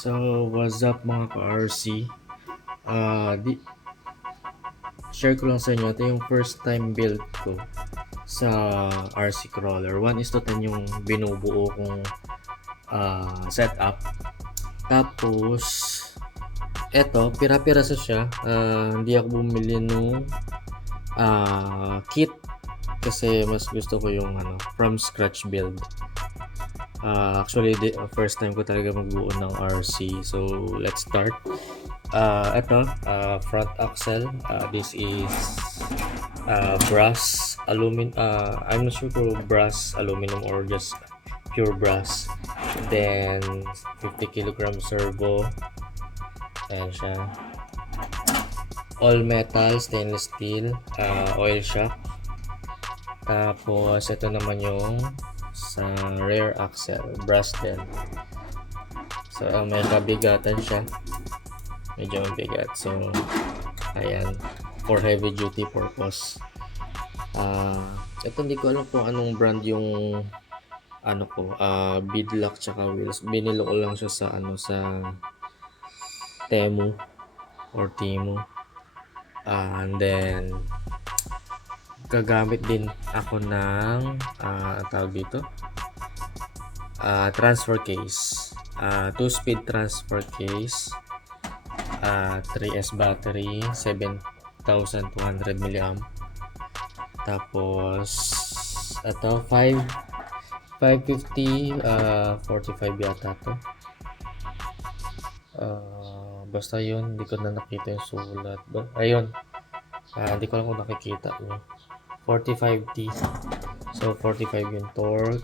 So, what's up mga ka-RC? Ah, di share ko lang sa inyo, ito yung first time build ko sa RC crawler. 1:10 yung binubuo kong setup. Tapos, eto, pira-piraso siya. Hindi ako bumili nung kit kasi mas gusto ko yung from scratch build. Actually, first time ko talaga magbuo ng RC. So, let's start. Ito, front axle. This is brass, aluminum. I'm not sure kung brass, aluminum, or just pure brass. Then, 50 kilogram servo. Ayan siya. All metal, stainless steel, oil shock. Tapos, ito naman yung sa rear axle, brass din. So, may kabigatan siya. Medyo mabigat. So, ayan. For heavy duty purpose. Ito hindi ko alam kung anong brand yung beadlock tsaka wheels. Binilo ko lang siya sa sa Temu or Temu. And then gagamit din ako ng tawag dito transfer case, 2-speed transfer case, 3S battery, 7,200 mAh. Tapos ito 550 45 yata to. Basta yun, hindi ko na nakita yung sulat. Ayun, hindi ko lang kung nakikita nyo. 45T. So 45 yung torque.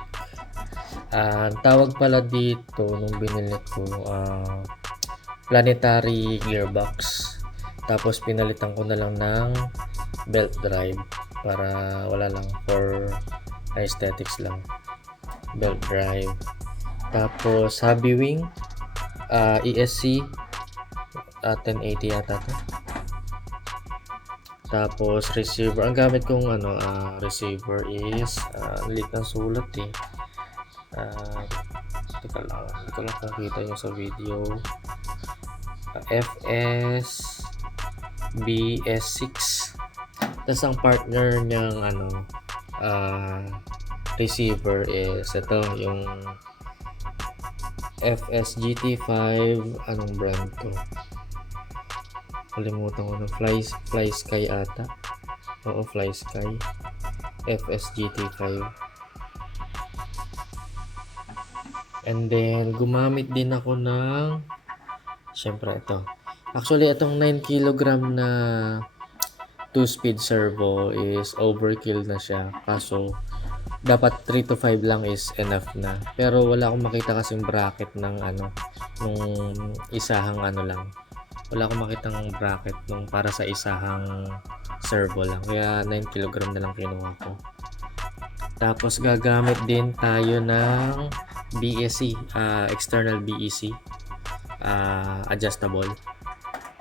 Tawag pala dito nung binili ko planetary gearbox. Tapos pinalitan ko na lang ng belt drive para wala lang, for aesthetics lang. Belt drive. Tapos hobby wing, ESC 1080 yata to. Tapos receiver, ang gamit kong receiver is lit ng sulat eh. Teka lang, hindi ko lang nakita yung sa video. FS BS6. Tapos ang partner niyang receiver is ito, yung FS GT5. Anong brand to? Kalimutan ko na. Fly Sky ata. Oo, Fly Sky. FS GT5. And then gumamit din ako ng, syempre ito. Actually, itong 9 kg na 2-speed servo is overkill na siya. Kaso, dapat 3 to 5 lang is enough na. Pero wala akong makita kasing bracket ng nung isahang lang. Wala akong makitang bracket nung para sa isahang servo lang. Kaya 9 kg na lang kinuha ko. Tapos gagamit din tayo ng BEC, external BEC, adjustable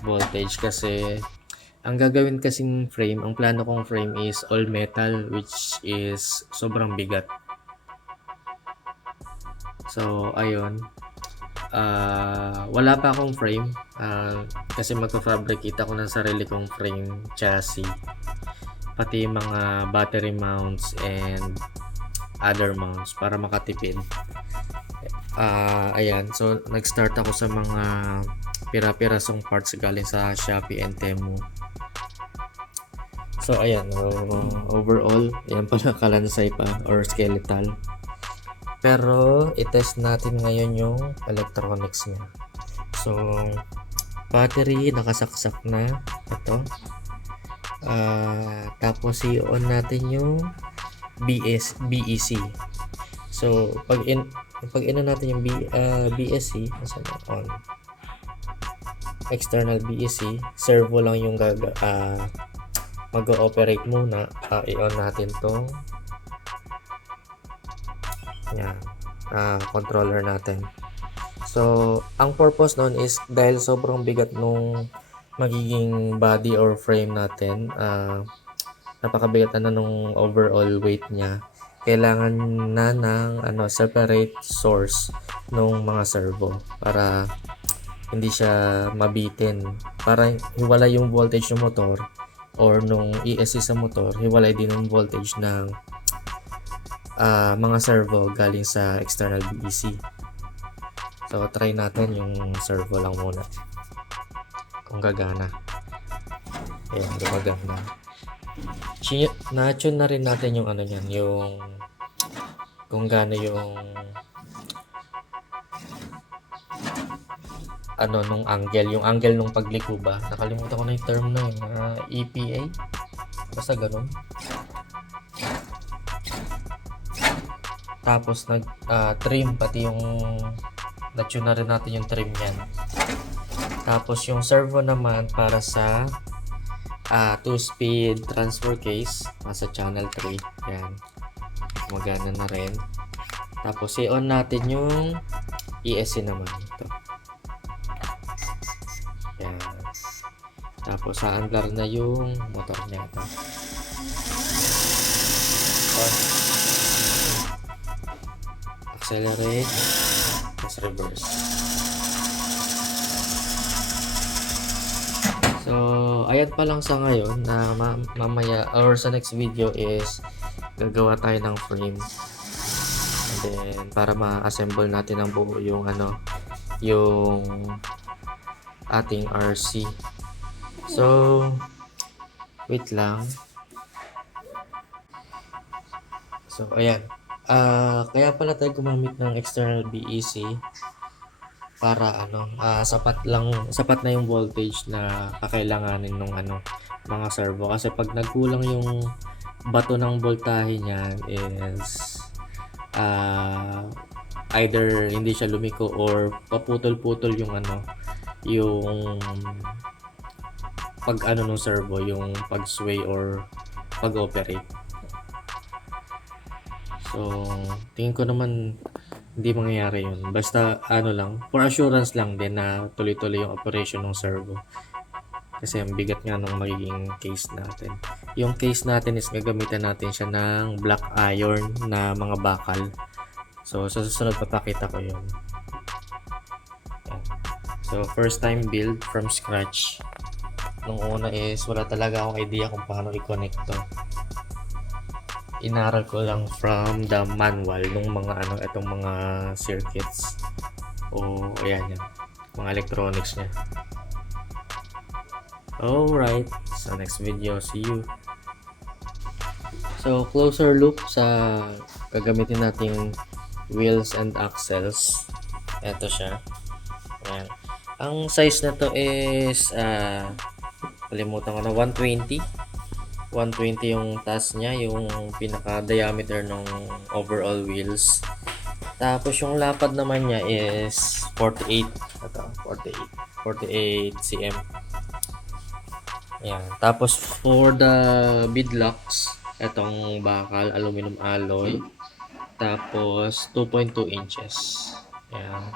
voltage, kasi ang gagawin kasing frame, ang plano kong frame is all metal, which is sobrang bigat. So ayun, wala pa akong frame kasi magpa-fabricate ako ng sarili kong frame chassis, pati mga battery mounts and other mounts para makatipid. Ayan, so nag-start ako sa mga pira-pirasong parts galing sa Shopee and Temu. So ayan, overall yan pala, kalansay pa or skeletal. Pero i-test natin ngayon yung electronics niya. So battery nakasaksak na ito. Tapos i-on natin yung BEC. So pag in natin yung BSC, on external BEC, servo lang yung mag-ooperate muna. I-on natin tong yan, controller natin. So ang purpose nun is dahil sobrang bigat nung magiging body or frame natin, napakabigat na nung overall weight niya, kailangan na ng separate source nung mga servo para hindi siya mabitin. Para hiwalay yung voltage ng motor or nung ESC sa motor, hiwalay din yung voltage ng mga servo galing sa external BEC. So try natin yung servo lang muna kung gagana. Ayan, gumagana. Na-tune na rin natin yung ano yan, yung kung gaano yung ano nung angle, yung angle nung pagliko ba. Nakalimutan ko na yung term na yun, EPA. Basta ganun. Tapos trim, pati yung na-tune na rin natin yung trim yan. Tapos yung servo naman para sa 2-speed transfer case, nasa channel 3. Yan. Magana na rin. Tapos i-on natin yung ESC naman. Ito. Yan. Tapos sa-unblur na yung motor niya. Ito. On. Accelerate. Tapos reverse. So, ayan pa lang sa ngayon na mamaya or sa next video is gagawa tayo ng frame. And then, para ma-assemble natin ang buo yung yung ating RC. So, wait lang. So, ayan. Kaya pala tayo gumamit ng external BEC para sapat na yung voltage na kakailanganin ng mga servo. Kasi pag nagkulang yung bato ng voltahe niyan is either hindi siya lumiko or paputol-putol yung yung pag ng servo, yung pag-sway or pag-operate. So, tingin ko naman hindi mangyayari yun. Basta lang, for assurance lang din na tuloy-tuloy yung operation ng servo. Kasi ang bigat nga nung magiging case natin. Yung case natin is gagamitan natin siya ng black iron na mga bakal. So, sa susunod papakita ko yun. Yan. So, first time build from scratch. Nung una is wala talaga akong idea kung paano i-connect to. Inaral ko lang from the manual nung mga itong mga circuits o ayan yan, mga electronics niya. Alright, so next video, see you. So closer look sa gagamitin nating wheels and axles. Ito siya. Ayan. Ang size na to is kalimutan ko na, 120 yung taas niya, yung pinaka diameter ng overall wheels. Tapos yung lapad naman niya is 48 cm. Ayan. Tapos for the beadlocks, etong bakal aluminum alloy. Tapos 2.2 inches. Ayan.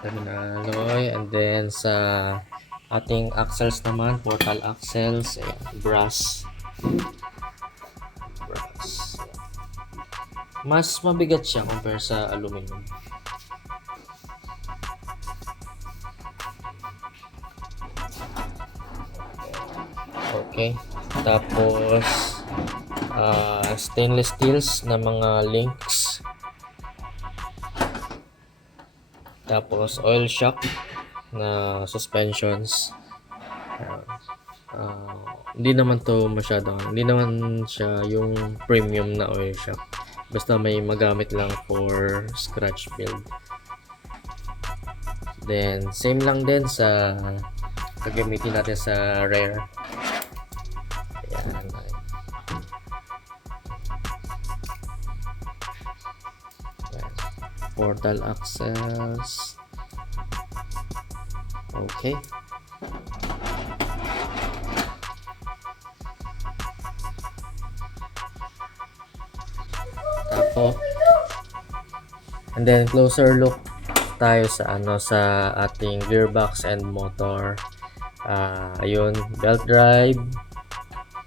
Aluminum alloy, and then sa ating axles naman, portal axles, ayan, brass. Mas mabigat siya compare sa aluminum. Okay. Tapos stainless steels na mga links. Tapos oil shock na suspensions. Hindi naman siya yung premium na oil shock. Basta may magamit lang for scratch build. Then same lang din sa gagamitin natin sa rear. Ayan. Portal axles. Okay. Tapos, and then closer look tayo sa sa ating gearbox and motor. Ayun, belt drive,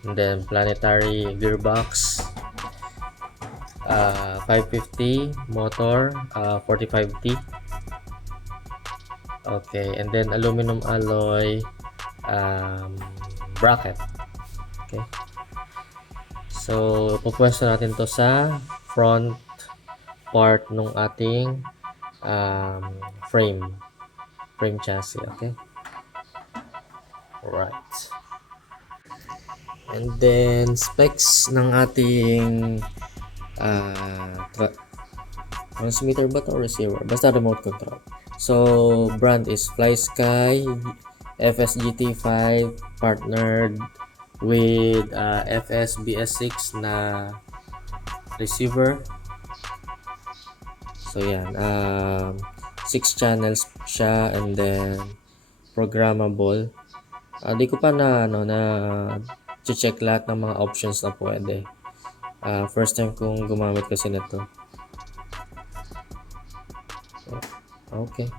and then planetary gearbox, 550 motor, 45T. Okay, and then aluminum alloy bracket. Okay. So, pupwesto natin to sa front part ng ating frame chassis. Okay. Alright. And then, specs ng ating transmitter ba to or receiver? Basta remote control. So, brand is FlySky FSGT5 partnered with FSBS6 na receiver. So, yan. 6 channels siya and then programmable. Di ko pa na check lahat ng mga options na pwede. First time kong gumamit kasi nito. So, okay.